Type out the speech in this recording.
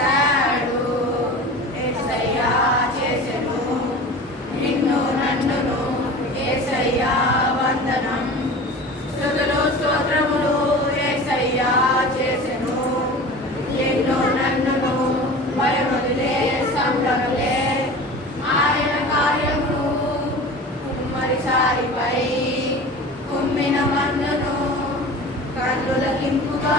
చేశాడు. యేసయ్యా చేసెను నిన్ను నన్నును. యేసయ్యా వందనం. స్తుతులు స్తోత్రములు యేసయ్యా చేసెను నిన్ను నన్నును. వయములే సంభ్రమలే ఆయన కార్యములు. కుమ్మరిసారిపై కుమ్మిన మన్నును కన్నులకింపుగా